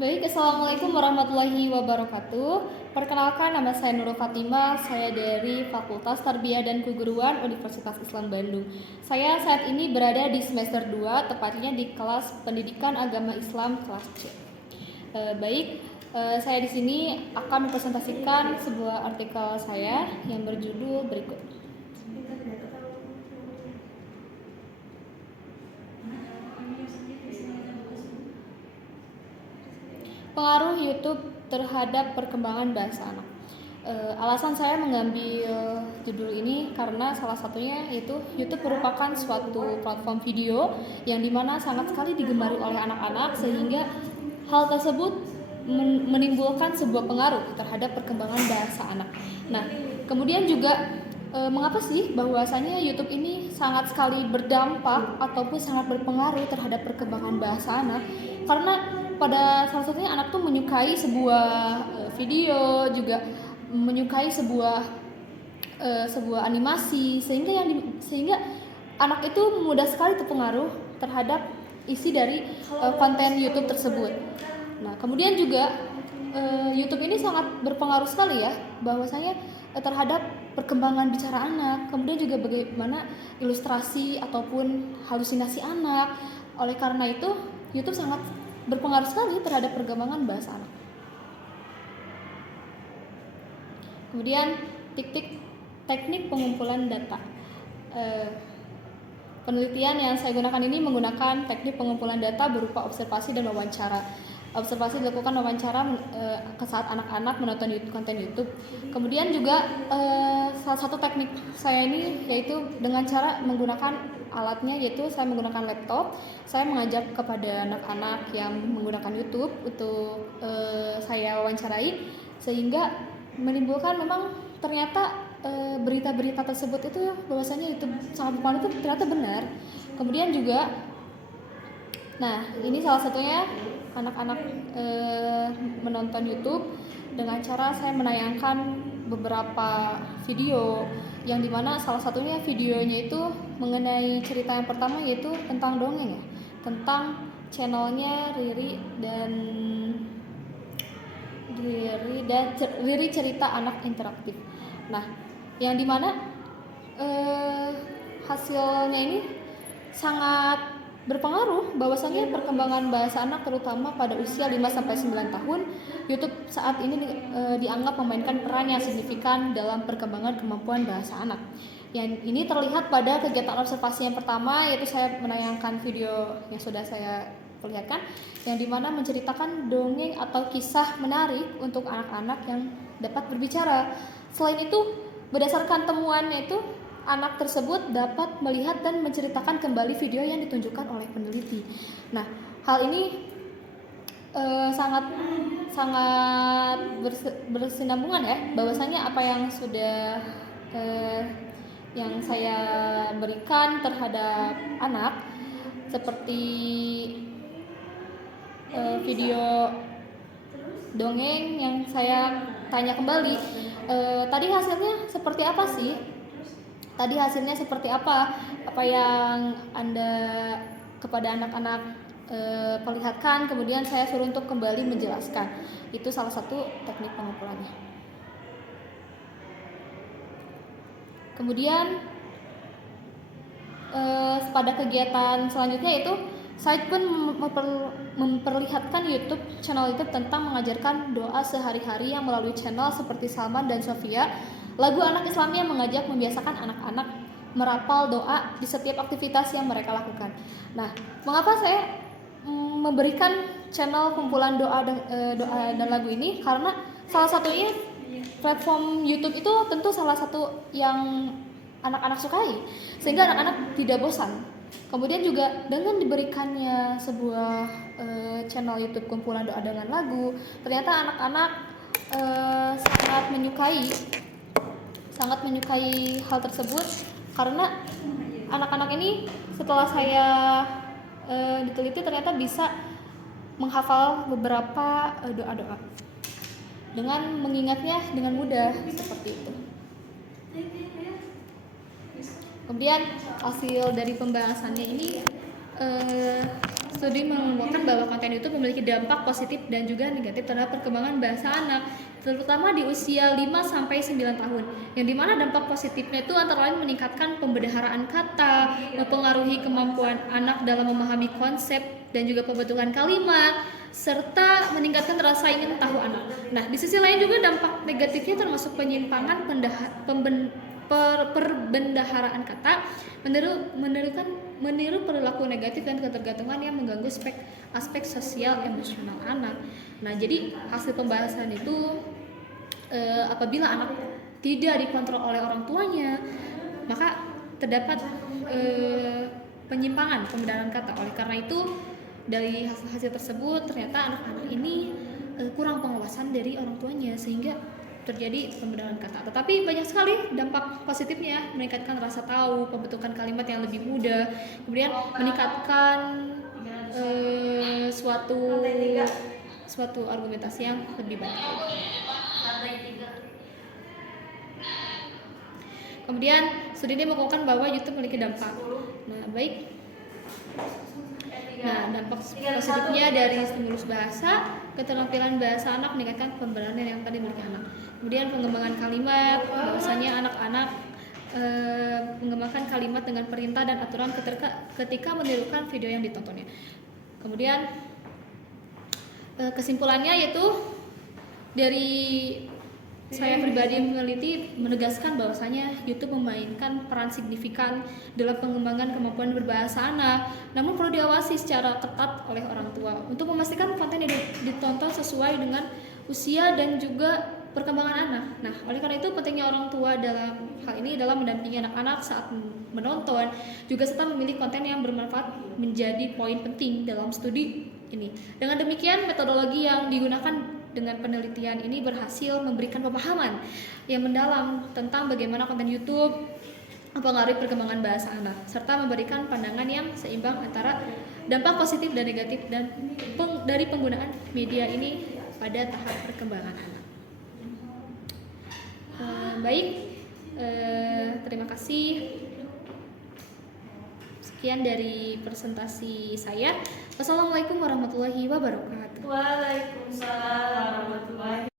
Baik, Assalamualaikum warahmatullahi wabarakatuh. Perkenalkan, nama saya Nurul Fatimah, saya dari Fakultas Tarbiyah dan Keguruan Universitas Islam Bandung. Saya saat ini berada di semester 2, tepatnya di kelas Pendidikan Agama Islam kelas C. Saya di sini akan mempresentasikan sebuah artikel saya yang berjudul berikut. Pengaruh YouTube terhadap perkembangan bahasa anak. Alasan saya mengambil judul ini karena salah satunya yaitu YouTube merupakan suatu platform video yang dimana sangat sekali digemari oleh anak-anak, sehingga hal tersebut menimbulkan sebuah pengaruh terhadap perkembangan bahasa anak. Nah, kemudian juga mengapa sih bahwasanya YouTube ini sangat sekali berdampak ataupun sangat berpengaruh terhadap perkembangan bahasa anak? Karena pada salah satunya anak tuh menyukai sebuah video, juga menyukai sebuah animasi, sehingga anak itu mudah sekali terpengaruh terhadap isi dari konten YouTube tersebut. Nah, kemudian juga YouTube ini sangat berpengaruh sekali ya bahwasanya terhadap perkembangan bicara anak, kemudian juga bagaimana ilustrasi ataupun halusinasi anak. Oleh karena itu, YouTube sangat berpengaruh sekali terhadap perkembangan bahasa anak. Kemudian teknik pengumpulan data. Penelitian yang saya gunakan ini menggunakan teknik pengumpulan data berupa observasi dan wawancara. Observasi dilakukan wawancara ke saat anak-anak menonton konten YouTube. Kemudian juga salah satu teknik saya ini yaitu dengan cara menggunakan alatnya, yaitu saya menggunakan laptop. Saya mengajak kepada anak-anak yang menggunakan YouTube untuk saya wawancarai, sehingga menimbulkan memang ternyata berita-berita tersebut itu bahwasanya YouTube sangat berpengaruh, itu ternyata benar. Kemudian juga, nah ini salah satunya anak-anak menonton YouTube dengan cara saya menayangkan beberapa video yang dimana salah satunya videonya itu mengenai cerita yang pertama, yaitu tentang dongeng ya, tentang channelnya Riri Cerita Anak Interaktif. Nah, yang dimana hasilnya ini sangat berpengaruh bahwasanya perkembangan bahasa anak terutama pada usia 5-9 tahun, YouTube saat ini dianggap memainkan peran yang signifikan dalam perkembangan kemampuan bahasa anak. Yang ini terlihat pada kegiatan observasi yang pertama, yaitu saya menayangkan video yang sudah saya perlihatkan, yang dimana menceritakan dongeng atau kisah menarik untuk anak-anak yang dapat berbicara. Selain itu, berdasarkan temuannya itu, anak tersebut dapat melihat dan menceritakan kembali video yang ditunjukkan oleh peneliti. Nah, hal ini sangat bersinambungan ya, bahwasanya apa yang sudah yang saya berikan terhadap anak, seperti video dongeng yang saya tanya kembali, tadi hasilnya seperti apa sih? Tadi hasilnya seperti apa? Apa yang Anda kepada anak-anak perlihatkan, kemudian saya suruh untuk kembali menjelaskan. Itu salah satu teknik pengumpulannya. Kemudian pada kegiatan selanjutnya itu saya pun memperlihatkan YouTube, channel YouTube tentang mengajarkan doa sehari-hari yang melalui channel seperti Salman dan Sofia. Lagu anak Islami yang mengajak membiasakan anak-anak merapal doa di setiap aktivitas yang mereka lakukan. Nah, mengapa saya memberikan channel kumpulan doa dan lagu ini? Karena salah satunya platform YouTube itu tentu salah satu yang anak-anak sukai, sehingga anak-anak tidak bosan. Kemudian juga dengan diberikannya sebuah channel YouTube kumpulan doa dengan lagu, ternyata anak-anak sangat menyukai hal tersebut, karena anak-anak ini setelah saya diteliti ternyata bisa menghafal beberapa doa-doa dengan mengingatnya dengan mudah, seperti itu. Kemudian hasil dari pembahasannya ini studi menemukan bahwa konten YouTube memiliki dampak positif dan juga negatif terhadap perkembangan bahasa anak, terutama di usia 5-9 tahun. Yang dimana dampak positifnya itu antara lain meningkatkan pembendaharaan kata, mempengaruhi kemampuan anak dalam memahami konsep dan juga pembentukan kalimat, serta meningkatkan rasa ingin tahu anak. Nah, di sisi lain juga dampak negatifnya termasuk penyimpangan perbendaharaan kata, meniru perilaku negatif dan ketergantungan yang mengganggu aspek sosial emosional anak. Nah, jadi hasil pembahasan itu apabila anak tidak dikontrol oleh orang tuanya, maka terdapat penyimpangan pembendaharaan kata. Oleh karena itu, dari hasil tersebut ternyata anak-anak ini kurang pengawasan dari orang tuanya sehingga terjadi pembendaharaan kata. Tetapi banyak sekali dampak positifnya, meningkatkan rasa tahu, pembentukan kalimat yang lebih mudah, kemudian meningkatkan suatu argumentasi yang lebih baik. Kemudian studi ini mengukuhkan bahwa YouTube memiliki dampak. Nah, baik. Nah, dampak positifnya dari stimulus bahasa, keterampilan bahasa anak meningkatkan pembelajaran yang tadi dimiliki anak. Kemudian pengembangan kalimat, bahwasanya anak-anak mengembangkan kalimat dengan perintah dan aturan ketika menirukan video yang ditontonnya. Kemudian kesimpulannya yaitu dari saya pribadi meneliti menegaskan bahwasanya YouTube memainkan peran signifikan dalam pengembangan kemampuan berbahasa anak, namun perlu diawasi secara ketat oleh orang tua untuk memastikan konten yang ditonton sesuai dengan usia dan juga perkembangan anak. Nah, oleh karena itu pentingnya orang tua dalam hal ini adalah mendampingi anak-anak saat menonton, juga serta memilih konten yang bermanfaat menjadi poin penting dalam studi ini. Dengan demikian, metodologi yang digunakan dengan penelitian ini berhasil memberikan pemahaman yang mendalam tentang bagaimana konten YouTube mempengaruhi perkembangan bahasa anak, serta memberikan pandangan yang seimbang antara dampak positif dan negatif dari penggunaan media ini pada tahap perkembangan anak. Baik, terima kasih. Sekian dari presentasi saya. Wassalamualaikum warahmatullahi wabarakatuh. Waalaikumsalam warahmatullahi